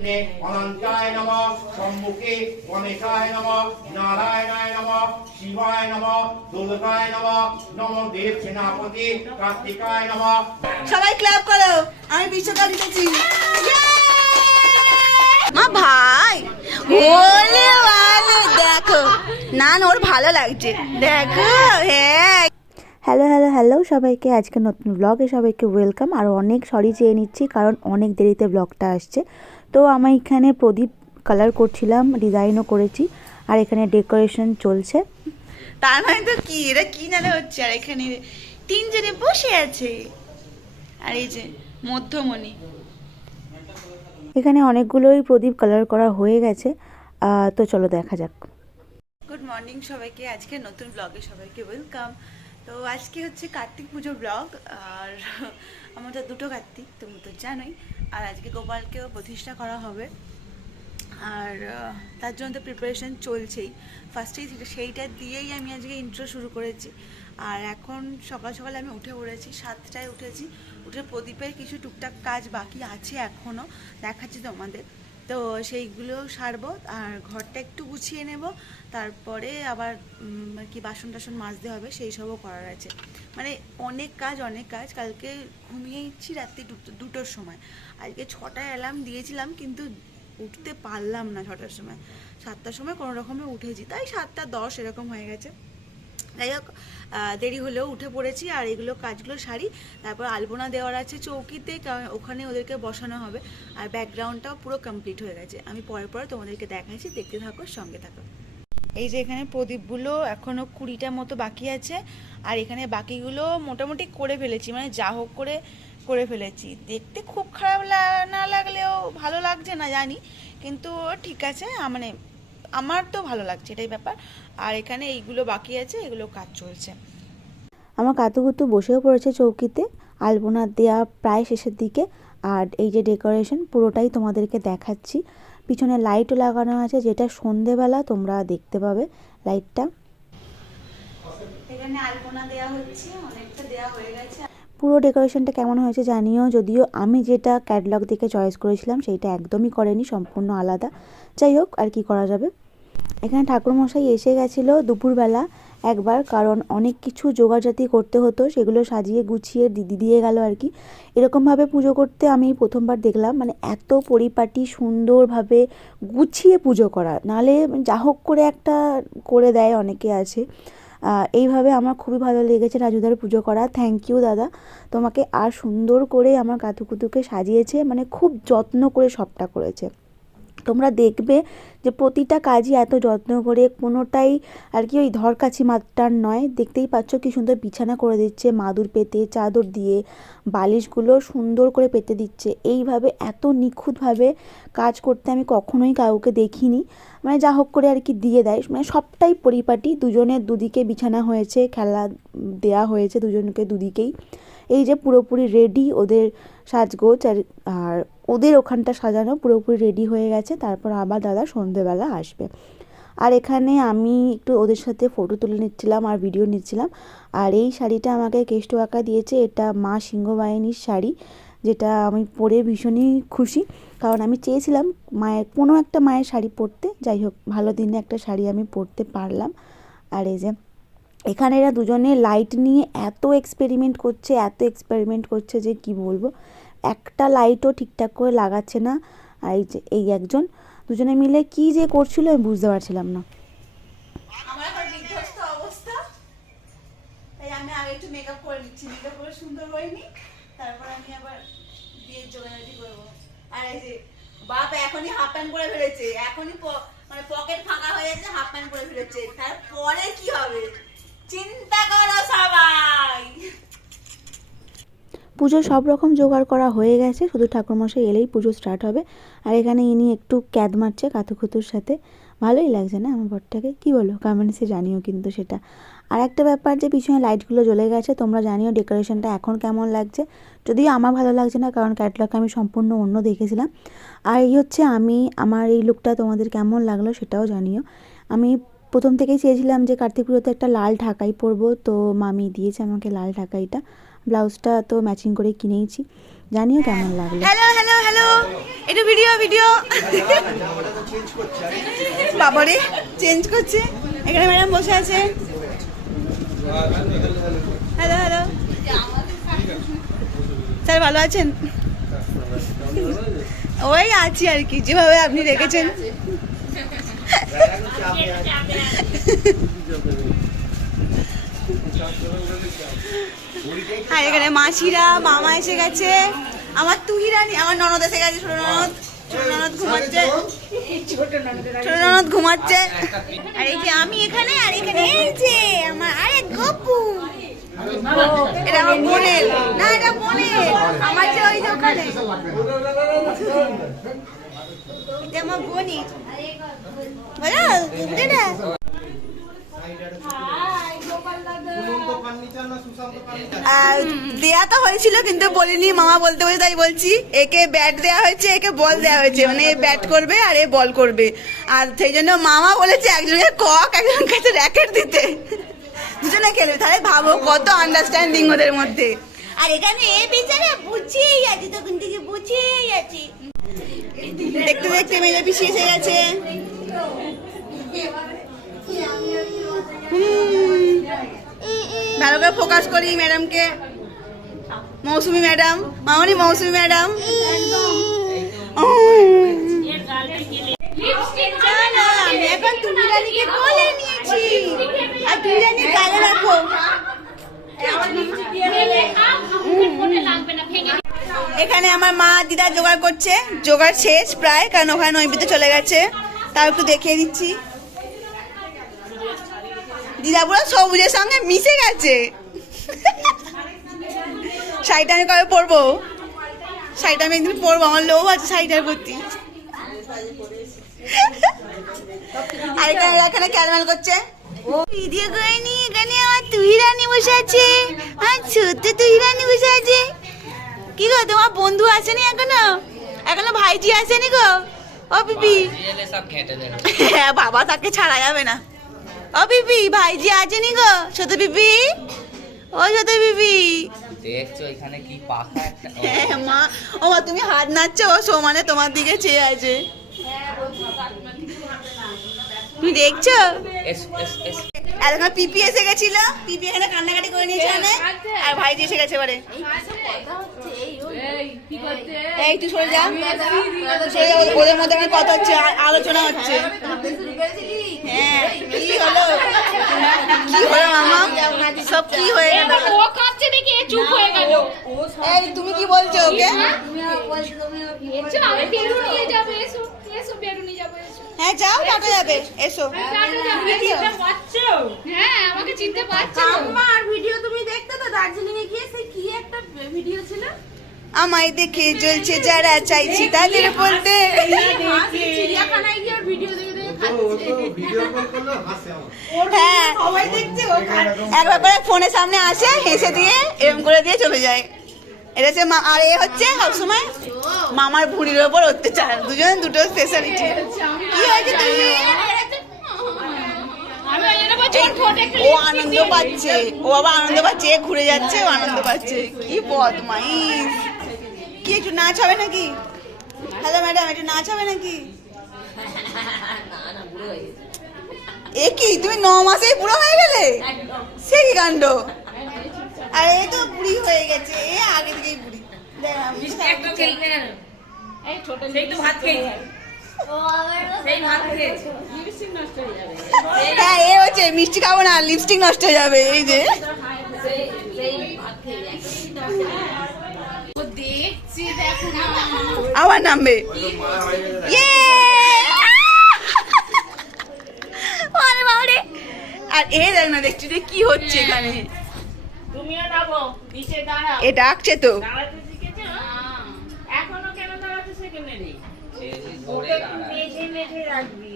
দক্ষিণে অনন্তায় নমঃ, সম্মুখে গণেশায় নমঃ, নারায়ণায় নমঃ, শিবায় নমঃ, দুর্গায় নমঃ, নমো দেব সেনাপতি কার্তিকায় নমঃ। সবাই ক্লাপ করো, আমি বিশ্বকাপ জিতেছি। মা ভাই ওলে ওলে দেখো না, ওর ভালো লাগছে দেখো। হ্যাঁ, হ্যালো হ্যালো হ্যালো সবাইকে, আজকে নতুন ব্লগে সবাইকে ওয়েলকাম। আর অনেক সরি চেয়ে নিচ্ছি, কারণ অনেক দেরিতে ব্লগটা আসছে। তো আমি এখানে প্রদীপ কালার করছিলাম, ডিজাইনও করেছি, আর এখানে ডেকোরেশন চলছে। তার মানে তো কি এটা কি নালে হচ্ছে। আর এখানে তিনজনে বসে আছে, আর এই যে মধ্যমণি। এখানে অনেকগুলোই প্রদীপ কালার করা হয়ে গেছে, তো চলো দেখা যাক। গুড মর্নিং সবাইকে, আজকে নতুন ব্লগে সবাইকে ওয়েলকাম। তো আজকে হচ্ছে কার্তিক পুজো ব্লগ, আর আমাদের দুটো কার্তিক তুমি তো জানোই। আর আজকে গোপালকেও প্রতিষ্ঠা করা হবে, আর তার জন্য তো প্রিপারেশন চলছেই। ফার্স্টেই সেইটা দিয়েই আমি আজকে ইন্ট্রো শুরু করেছি। আর এখন সকাল সকালে আমি উঠে পড়েছি, 7টায় উঠেছি। উঠে প্রদীপের কিছু টুকটাক কাজ বাকি আছে এখনও, দেখাচ্ছি তোমাদের। তো সেইগুলো সারবো, আর ঘরটা একটু গুছিয়ে নেব। তারপরে আবার কি বাসন টাসন মাজতে হবে, সেই সবও করার আছে। মানে অনেক কাজ অনেক কাজ। কালকে ঘুমিয়েছি রাত্রি দুটোর সময়। আজকে 6টায় অ্যালার্ম দিয়েছিলাম, কিন্তু উঠতে পারলাম না 6টার সময়। 7টার সময় কোনো রকমে উঠেছি, তাই 7:10 এরকম হয়ে গেছে। যাই হোক, দেরি হলেও উঠে পড়েছি। আর এগুলো কাজগুলো সারি, তারপর আলপনা দেওয়ার আছে চৌকিতে, কারণ ওখানে ওদেরকে বসানো হবে। আর ব্যাকগ্রাউন্ডটাও পুরো কমপ্লিট হয়ে গেছে। আমি পরে পরে তোমাদেরকে দেখাচ্ছি, দেখতে থাকো, সঙ্গে থাকো। এই যে এখানে প্রদীপগুলো এখনও 20টার মতো বাকি আছে। আর এখানে বাকিগুলো মোটামুটি করে ফেলেছি, মানে যা হোক করে করে ফেলেছি। দেখতে খুব খারাপ না লাগলেও ভালো লাগছে না জানি, কিন্তু ঠিক আছে, মানে আমার তো ভালো লাগছে, এটাই ব্যাপার। আর এখানে এইগুলো বাকি আছে, এগুলো কাজ চলছে। আমার কাতুকুতু বসেও পড়েছে চৌকিতে, আলপনা দেওয়া প্রায় শেষের দিকে। আর এই যে ডেকোরেশন পুরোটাই তোমাদেরকে দেখাচ্ছি। পিছনে লাইটও লাগানো আছে, যেটা সন্ধেবেলা তোমরা দেখতে পাবে লাইটটা। এখানে আলপনা দেওয়া হচ্ছে, অনেকটা দেওয়া হয়ে গেছে। পুরো ডেকোরেশনটা কেমন হয়েছে জানিও, যদিও আমি যেটা ক্যাটালগ দেখে চয়েস করেছিলাম সেইটা একদমই করেনি, সম্পূর্ণ আলাদা। যাই হোক, আর কি করা যাবে। এখানে ঠাকুরমশাই এসে গেছিলো দুপুরবেলা একবার, কারণ অনেক কিছু জোগাড়জাতি করতে হতো, সেগুলো সাজিয়ে গুছিয়ে দিদি দিয়ে গেল আর কি। এরকমভাবে পুজো করতে আমি প্রথমবার দেখলাম, মানে এত পরিপাটি সুন্দরভাবে গুছিয়ে পুজো করা। নাহলে যা হোক করে একটা করে দেয়, অনেকে আছে। এইভাবে আমার খুবই ভালো লেগেছে রাজুদার পুজো করা। থ্যাংক ইউ দাদা, তোমাকে। আর সুন্দর করে আমার কাতুকুতুকে সাজিয়েছে, মানে খুব যত্ন করে সবটা করেছে। তোমরা দেখবে যে প্রতিটা কাজই এত যত্ন করে, কোনোটাই আর কি ওই ধরকাছি মাত্রার নয়। দেখতেই পাচ্ছ কি সুন্দর বিছানা করে দিচ্ছে, মাদুর পেতে চাদর দিয়ে বালিশগুলো সুন্দর করে পেতে দিচ্ছে। এইভাবে এত নিখুঁতভাবে কাজ করতে আমি কখনোই কাউকে দেখিনি। মানে যা হোক করে আর কি দিয়ে দেয়, মানে সবটাই পরিপাটি। দুজনের দুদিকে বিছানা হয়েছে, খেলা দেয়া হয়েছে দুজনকে দুদিকেই। এই যে পুরোপুরি রেডি ওদের সাজগোজ, আর ওদের ওখানটা সাজানো পুরোপুরি রেডি হয়ে গেছে। তারপর আবার দাদা সন্ধেবেলা আসবে। আর এখানে আমি একটু ওদের সাথে ফটো তুলে নিচ্ছিলাম আর ভিডিও নিচ্ছিলাম। আর এই শাড়িটা আমাকে কেষ্ট আঁকা দিয়েছে, এটা মা সিংহবাহিনীর শাড়ি, যেটা আমি পরে ভীষণই খুশি, কারণ আমি চেয়েছিলাম মায়ের কোনো একটা মায়ের শাড়ি পরতে। যাই হোক, ভালো দিনে একটা শাড়ি আমি পরতে পারলাম। আর এই যে এখানে এরা দুজনে লাইট নিয়ে এত এক্সপেরিমেন্ট করছে যে কি বলবো। একটা লাইটও ঠিকঠাক করে লাগাচ্ছে না। আর এই যে এই একজন, দুজনে মিলে কি যে করছিল আমি বুঝতে পারছিলাম না। আমার এখন বিধ্বস্ত অবস্থা, তাই আমি আগে একটু মেকআপ করে নিচ্ছি। মেকআপ করে সুন্দর হয়নি, তারপর আমি আবার বিয়ের জোগাড়ি করবো। আর এই যে বাপ এখনই হাফ প্যান্ট পরে ফেলেছে, এখনই মানে পকেট ফাঁকা হয়ে যাচ্ছে, হাফ প্যান্ট পরে ফেলেছে। তারপরে কি হবে চিন্তা করো সবাই। পুজোর সব রকম জোগাড় করা হয়ে গেছে, শুধু ঠাকুরমশাই এলেই পুজো স্টার্ট হবে। আর এখানে ইনি একটু ক্যাদ মারছে কাতুকুতুর সাথে। ভালোই লাগছে না আমার বরটাকে? কী বলো, কমেন্টসে জানিও কিন্তু সেটা। আর একটা ব্যাপার, যে পিছনে লাইটগুলো জ্বলে গেছে, তোমরা জানিও ডেকোরেশনটা এখন কেমন লাগছে। যদিও আমার ভালো লাগছে না, কারণ ক্যাটলগ আমি সম্পূর্ণ অন্য দেখেছিলাম। আর এই হচ্ছে আমার এই লুকটা তোমাদের কেমন লাগলো সেটাও জানিও। আমি প্রথম থেকেই চেয়েছিলাম যে কার্তিক পুজোতে একটা লাল ঢাকাই পরবো, তো মামি দিয়েছে আমাকে লাল ঢাকাইটা। ব্লাউজটা তো ম্যাচিং করে কিনেইছি। জানিও কেমন লাগলো। হ্যালো হ্যালো হ্যালো, একটু ভিডিও ভিডিও। বাবারে চেঞ্জ করছে, এখানে ম্যাডাম বসে আছে। হ্যালো হ্যালো স্যার, ভালো আছেন? ওই আছি আর কি, যেভাবে আপনি রেখেছেন। আর এখানে মাসিরা, মামা এসে গেছে, আমার তুহিরানি, আমার ননদ এসে গেছে, ছোট ননদ। ছোট ননদ ঘুমাচ্ছে, ছোট ননদ ঘুমাচ্ছে। আর এই যে আমি এখানে, আর এখানে এই যে আমার আরেক গপু, এটা আমার বোনের, না এটা বোনের, আমার যে ওই যে ওখানে, এটা আমার বোনই। বলো এটা দেয়া তো হয়েছিল কিন্তু বলিনি, মামা বলতে বলছে তাই বলছি। একে ব্যাট দেওয়া হয়েছে, একে বল দেওয়া হয়েছে, মানে এ ব্যাট করবে আর এ বল করবে। আর সেই জন্য মামা বলেছে একজনকে কক, একজনকে র্যাকেট দিতে, দুজনে খেলবে। তাহলে ভাবো কত আন্ডারস্ট্যান্ডিং ওদের মধ্যে। আর এখানে এ বেচারা বুঝেই আছে, তখন থেকে বুঝেই আছে। দেখতে দেখতে মেয়ে পিছিয়ে এসে গেছে। ভালো করে ফোকাস করি ম্যাডামকে। মৌসুমি ম্যাডাম, মামনি মৌসুমি ম্যাডাম। আমি এখন তুমি রানীকে কোলে নিয়েছি, আর তুমি রানী গালে রাখো। এখানে আমার মা দিদা জোগাড় করছে, জোগাড় শেষ প্রায়, কারণ ওখানে নৈবেদ্য চলে গেছে। তাও একটু দেখিয়ে দিচ্ছি। দিদা পুরো সবুজের সঙ্গে মিশে গেছে। শাড়িটা আমি কবে পরবো? শাড়িটা আমি একদিন পরবো, আমার লোভ আছে শাড়িটার প্রতি। আর এখানে ক্যারমেল করছে। ভিডিও করিনি, এখানে আমার তুহিরানি বসে আছে, আর ছোট্ট তুহিরানি বসে আছে। কি গো, তোমার বন্ধু আসেনি এখনো? এখনো ভাইজি আসেনি গো? ও বিবি, হ্যাঁ বাবা, তাকে ছাড়া যাবে না। ও বিবি, ভাইজি আসেনি গো? ছোট বিবি, ও ছোট বিবি, দেখছো এখানে কি পাখা একটা। হ্যাঁ মা, ও মা তুমি হাত নাচছো, ও সমানে তোমার দিকে চেয়ে আছে। তুমি দেখছো? আর এখন পিপি এসে গেছিল, পিপি এখানে কান্নাকাটি করে নিয়েছে অনেক, আর ভাইজি এসে গেছে এবারে। এই তুই সরে যা, সরে যা, ওদের মধ্যে এখন কথা হচ্ছে, আলোচনা হচ্ছে। হ্যাঁ কি হলো, কি হলো মামা, সব কি হয়ে গেল? ও খাচ্ছে দেখি চুপ হয়ে গেল। এই তুমি কি বলছো ওকে? আমি বেরু নিয়ে যাবো, এসো এসো, বেরু নিয়ে যাবো, এসো। হ্যাঁ যাও, টাটা যাবে, এসো। হ্যাঁ আমাকে চিনতে পারছো? আমার ভিডিও তুমি দেখতে তো, দার্জিলিং এ গিয়ে সেই কি একটা ভিডিও ছিল, আমায় দেখে জ্বলছে যারা, চাইছি তাদের বলতে। চিড়িয়াখানায় গিয়ে ওর ভিডিও দেখে দেখে হ্যাঁ সবাই দেখছে, একবার করে ফোনের সামনে আসে, হেসে দিয়ে এরকম করে দিয়ে চলে যায়। এটা হচ্ছে আর এ হচ্ছে সবসময় মামার ভুঁড়ির ওপর অত্যাচার। দুজন দুটো স্পেশালিটি। কি হয়েছে তুমি? আমি ওই জন্য বলছি ওর ফটো একটু ও আনন্দ পাচ্ছে, ও বাবা আনন্দ পাচ্ছে, এ ঘুরে যাচ্ছে, ও আনন্দ পাচ্ছে। কি বদমাইশ। কি একটু নাচ হবে নাকি? হ্যালো ম্যাডাম, একটু নাচ হবে নাকি? এ কি তুমি 9 মাসেই বুড়ো হয়ে গেলে? সে কি কাণ্ড। আর এই তো বুড়ি হয়ে গেছে, এ আগে থেকেই বুড়ি। এই ছোট হ্যাঁ এ হচ্ছে মিষ্টি খাবো না, লিপস্টিক নষ্ট হয়ে যাবে। এই যে দেখছি, দেখো না আবার নামবে। আরে বাবারে। আর এ দেখ না, দেখছি যে কি হচ্ছে এখানে। তুমিও যাবো, নিচে দাঁড়াও। এ ডাকছে তো। দাঁড়াতে শিখেছো? এখনো কেন দাঁড়াতে শেখেনি রে? ধরে দাঁড়ায়। মেঝে মেঝে রাখবি,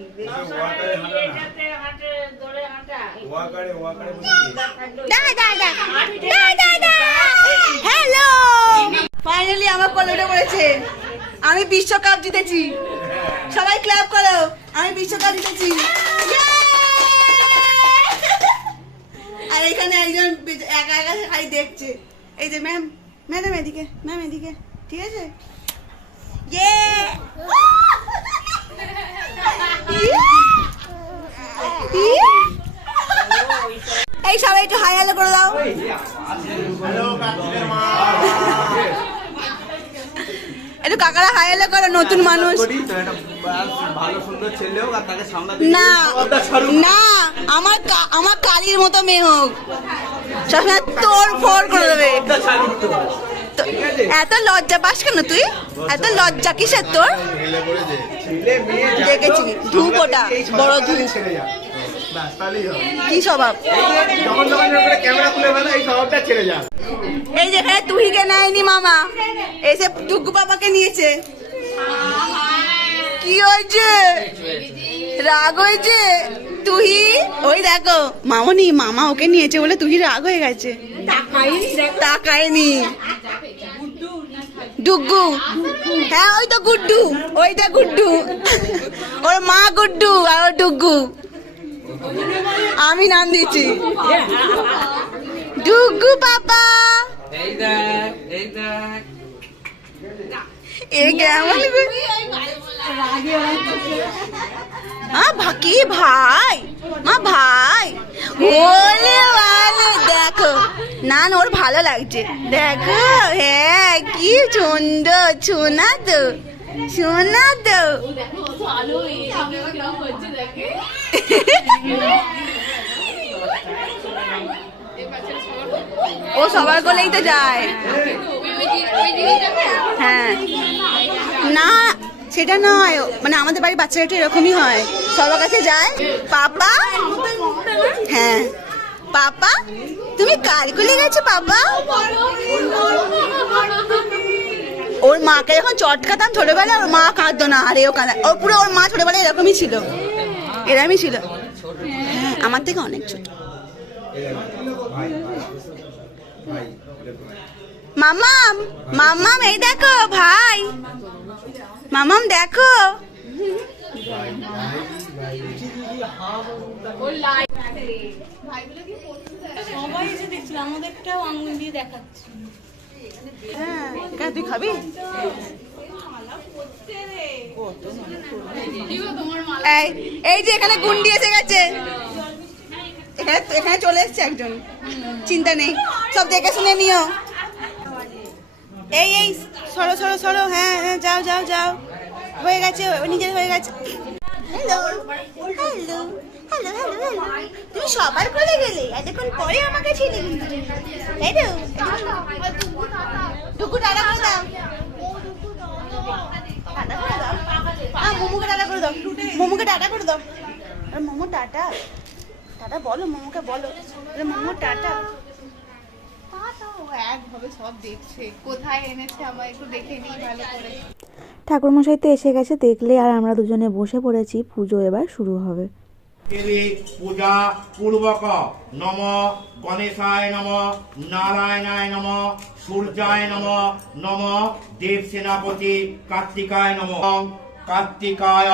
এটাতে হাঁটে, দৌড়ে হাঁটা। হ্যালো, ফাইনালি আমার কোলে উঠে পড়েছে। আমি বিশ্বকাপ জিতেছি, সবাই ক্লাপ করো। আমি বিশ্বকাপ জিতেছি। আর এখানে একজন একা একা খালি দেখছে। এই যে ম্যাম, ম্যাডাম এদিকে, ম্যাম এদিকে। ঠিক আছে? ইয়ে এই সবাই একটু হাই হ্যালো করে দাও। হ্যালো কার্তিকের মা। একটু কাকারা হাই হ্যালো করো, নতুন মানুষ। ভালো সুন্দর ছেলে হোক আর তাকে সামলাতে না না, আমার কালির মতো মেয়ে হোক, সবসময় তোর ফোর করে দেবে। এত লজ্জা পাস কেন তুই? এত লজ্জা কিসের তোর? দেখেছি ধূপ, ওটা বড় ধূপ। কি স্বভাব? এই যেখানে তুহিকে নেয়নি মামা, এসে টুকু বাবাকে নিয়েছে। কি হয়েছে? রাগ হয়েছে তুহি? ওই দেখো মামনি, মামা ওকে নিয়েছে বলে তুহি রাগ হয়ে গেছে। তাকায়নি। ডুগু, হ্যাঁ ওই তো গুড্ডু, ওইটা গুড্ডু, ওর মা গুড্ডু আর ও ডুগু। আমি নাম দিয়েছি ডুগু বাবা। এই দেখ, এই দেখ। এ কেমন কি ভাই? মা ভাই ওলে ওলে, দেখো না ওর ভালো লাগছে, দেখো। হ্যাঁ কি সুন্দর, শোনা তো, শোনা তো। ও সবার কোলেই তো যায়। হ্যাঁ না সেটা নয়, মানে আমাদের বাড়ির বাচ্চারা একটু এরকমই হয়, সবার কাছে যায়। পাপা, হ্যাঁ পাপা তুমি কার কোলে গেছো পাপা? ওর মাকে যখন চটকাতাম ছোটবেলায়, ওর মা কাঁদতো না, আর এও কাঁদা। ওর পুরো ওর মা ছোটবেলায় এরকমই ছিল, এরকমই ছিল। হ্যাঁ আমার থেকে অনেক ছোট। মামাম, মামাম এই দেখো ভাই, মামাম দেখো। সবাই এসে দেখছিল, আমাদেরটাও আঙুল দিয়ে দেখাচ্ছে। হ্যাঁ কেন তুই খাবি? এই যে এখানে গুন্ডি এসে গেছে, এখানে চলে এসছে একজন, চিন্তা নেই, সব দেখে শুনে নিও। এই এই সরো সরো সরো, হ্যাঁ হ্যাঁ যাও যাও যাও, হয়ে গেছে, নিজের হয়ে গেছে। Hello hello hello hello hello, তুমি সবার কোলে গেলে, এতক্ষণ পরে আমাকে ছিলে কিন্তু, তাই তো? টুকু টাটা করে দাও, টাটা করে দাও, মোমোকে টাটা করে দাও, মোমোকে টাটা করে দাও। আর মোমো টাটা, টাটা বলো, মোমোকে বলো মোমো টাটা। একভাবে সব দেখছে, কোথায় এনেছে আমার একটু দেখে নিই ভালো করে। ঠাকুরমশাই তো এসে গেছে দেখলে, আর আমরা দুজনে বসে পড়েছি, পুজো এবার শুরু হবে। পূজা পূর্বক নম গণেশায় নম, নারায়ণায় নম, সূর্যায় নম, নম দেব সেনাপতি কার্তিকায় নম। কার্তিকায়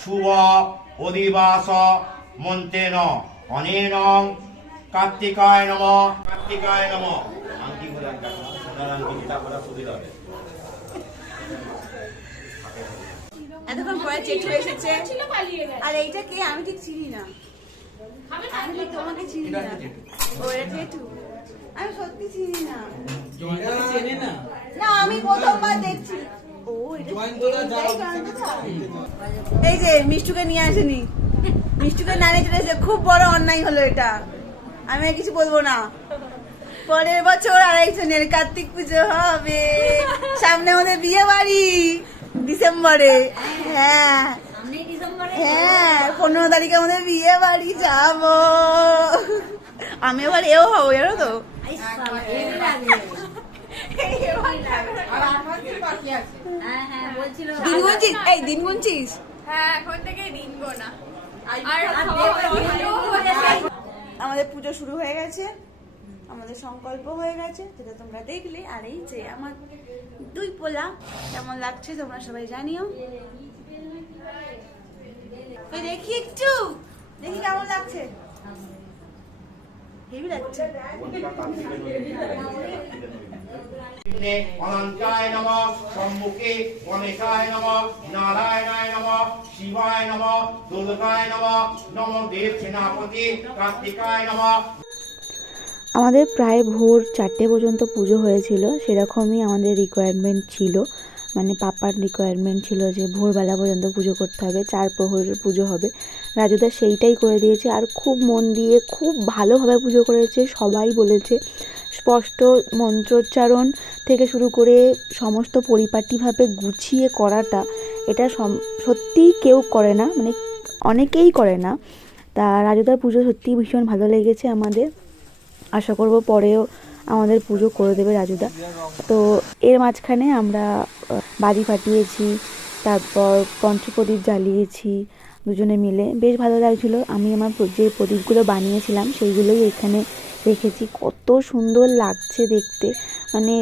শুভ অধিবাস মন্ত্রেণ অনেন কার্তিকায় নম, কার্তিকায় নম। এতক্ষণ পরে চেটু এসেছে, আর এইটা কে আমি ঠিক চিনি না, আমি ঠিক তোমাকে চিনি না। ও এটা চেটু, আমি সত্যি চিনি না। না আমি প্রথমবার দেখছি। ও এই যে মিষ্টুকে নিয়ে আসেনি, মিষ্টুকে না নিয়ে চলে এসেছে, খুব বড় অন্যায় হলো এটা, আমি আর কিছু বলবো না। পরের বছর 250 কার্তিক পুজো হবে, সামনে আমাদের বিয়ে বাড়ি ডিসেম্বরে। হ্যাঁ হ্যাঁ 15 তারিখে আমাদের বিয়ে বাড়ি যাবো, আমি এবার এও হবো, জানো তো। দিন গুনছিস? এই দিন গুনছিস? হ্যাঁ এখন থেকে দিন গোনা। আমাদের পুজো শুরু হয়ে গেছে, আমাদের সংকল্প হয়ে গেছে, যেটা তোমরা দেখলে। আর এই যে আমার দুই পোলা, কেমন লাগছে তোমরা সবাই জানিও। দেখি একটু, দেখি কেমন লাগছে। হেভি লাগছে। অনন্তায় নমঃ সম্মুখে গণেশায় নমঃ নারায়ণায় নমঃ শিবায় নমঃ দুর্গায় নমঃ নমো দেব সেনাপতি কার্তিকায় নমঃ। আমাদের প্রায় ভোর 4টে পর্যন্ত পুজো হয়েছিল, সেরকমই আমাদের রিকোয়ারমেন্ট ছিল, মানে পাপার রিকোয়ারমেন্ট ছিল যে ভোরবেলা পর্যন্ত পুজো করতে হবে, 4 প্রহরের পুজো হবে। রাজুদা সেইটাই করে দিয়েছে, আর খুব মন দিয়ে খুব ভালোভাবে পুজো করেছে। সবাই বলেছে স্পষ্ট মন্ত্রোচ্চারণ থেকে শুরু করে সমস্ত পরিপাটিভাবে গুছিয়ে করাটা, এটা সত্যিই কেউ করে না, মানে অনেকেই করে না। তা রাজুদার পুজো সত্যিই ভীষণ ভালো লেগেছে আমাদের। আশা করব পরেও আমাদের পুজো করে দেবে রাজুদা। তো এর মাঝখানে আমরা বাজি ফাটিয়েছি, তারপর পঞ্চপ্রদীপ জ্বালিয়েছি দুজনে মিলে, বেশ ভালো লাগছিলো। আমি আমার যে প্রদীপগুলো বানিয়েছিলাম সেইগুলোই এখানে রেখেছি। কত সুন্দর লাগছে দেখতে, মানে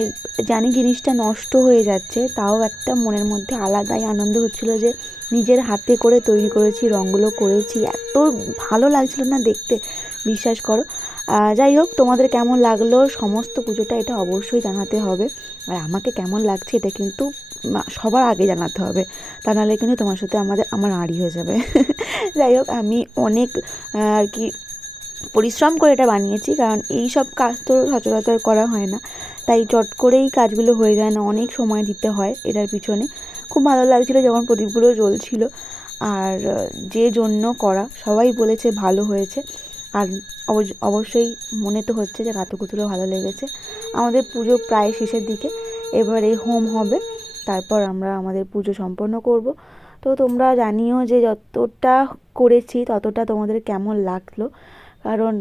জানি জিনিসটা নষ্ট হয়ে যাচ্ছে, তাও একটা মনের মধ্যে আলাদাই আনন্দ হচ্ছিল যে নিজের হাতে করে তৈরি করেছি, রঙগুলো করেছি, এত ভালো লাগছিল না দেখতে, বিশ্বাস করো। যাই হোক, তোমাদের কেমন লাগলো সমস্ত পুজোটা এটা অবশ্যই জানাতে হবে, আর আমাকে কেমন লাগছে এটা কিন্তু সবার আগে জানাতে হবে, তা নাহলে কিন্তু তোমার সাথে আমার আড়ি হয়ে যাবে। যাই হোক, আমি অনেক আর কি পরিশ্রম করে এটা বানিয়েছি, কারণ এই সব কাজ তো সচরাচর করা হয় না, তাই চট করেই কাজগুলো হয়ে যায় না, অনেক সময় দিতে হয় এটার পিছনে। খুব ভালো লাগছিলো যখন প্রদীপগুলো জ্বলছিল, আর যে জন্য করা সবাই বলেছে ভালো হয়েছে, আর অবশ্যই মনে তো হচ্ছে যে কাতুকুতুরও ভালো লেগেছে। আমাদের পুজো প্রায় শেষের দিকে, এবারে হোম হবে, তারপর আমরা আমাদের পুজো সম্পন্ন করব। তো তোমরা জানিও যে যতটা করেছি ততটা তোমাদের কেমন লাগলো, কারণ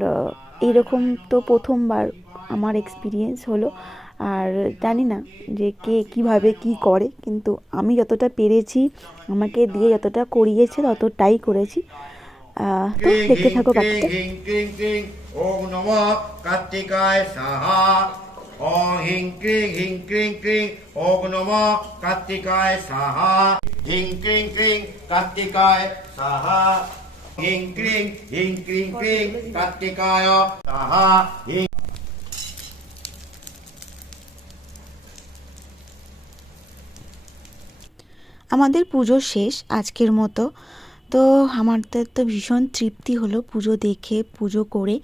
এইরকম তো প্রথমবার আমার এক্সপিরিয়েন্স হলো, আর জানি না যে কে কীভাবে কি করে, কিন্তু আমি যতটা পেরেছি, আমাকে দিয়ে যতটা করিয়েছে ততটাই করেছি। তো দেখতে থাকো বাকিটা। ওম নমঃ কার্তিকায় সাহা। ওম হিং ক্রিং ক্রিং ওম নমঃ কার্তিকায় সাহা। হিং ক্রিং কার্তিকায় সাহা। হিং ক্রিং কার্তিকায় সাহা। আমাদের পুজো শেষ আজকের মতো। তো আমাদের তো ভীষণ তৃপ্তি হলো পুজো দেখে, পুজো করে।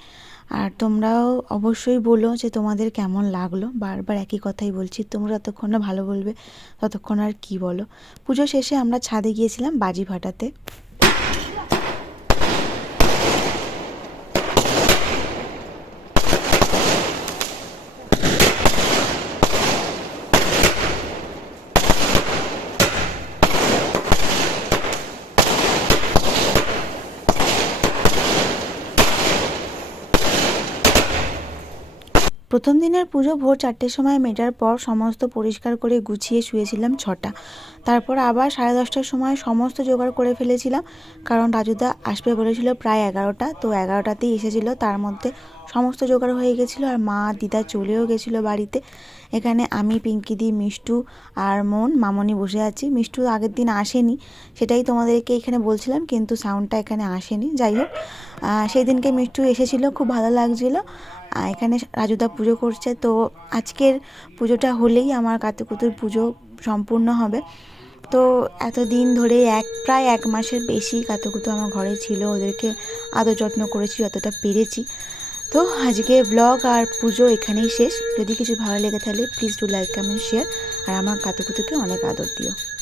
আর তোমরাও অবশ্যই বলো যে তোমাদের কেমন লাগলো। বারবার একই কথাই বলছি, তোমরা যতক্ষণ না ভালো বলবে ততক্ষণ আর কি বলো। পুজো শেষে আমরা ছাদে গিয়েছিলাম বাজি ফাটাতে। প্রথম দিনের পুজো ভোর 4টের সময় মেটার পর সমস্ত পরিষ্কার করে গুছিয়ে শুয়েছিলাম 6টা। তারপর আবার 10:30টার সময় সমস্ত জোগাড় করে ফেলেছিলাম, কারণ রাজুদা আসবে বলেছিল প্রায় 11টা, তো 11টাতেই এসেছিলো। তার মধ্যে সমস্ত জোগাড় হয়ে গেছিলো, আর মা দিদা চলেও গেছিলো বাড়িতে। এখানে আমি, পিঙ্কিদি, মিষ্টু আর মামনি বসে আছি। মিষ্টু আগের দিন আসেনি, সেটাই তোমাদেরকে এখানে বলছিলাম, কিন্তু সাউন্ডটা এখানে আসেনি। যাই হোক, সেই দিনকে মিষ্টু এসেছিলো, খুব ভালো লাগছিলো। এখানে রাজুদা পুজো করছে, তো আজকের পুজোটা হলেই আমার কাতুকুতুর পুজো সম্পূর্ণ হবে। তো এতদিন ধরে প্রায় 1 মাসের বেশি কাতুকুতু আমার ঘরে ছিল, ওদেরকে আদর যত্ন করেছি যতটা পেরেছি। তো আজকে ব্লগ আর পুজো এখানেই শেষ। যদি কিছু ভালো লেগে থাকলে please do like, comment, share, আর আমার কাতুকুতুকে অনেক আদর দিও।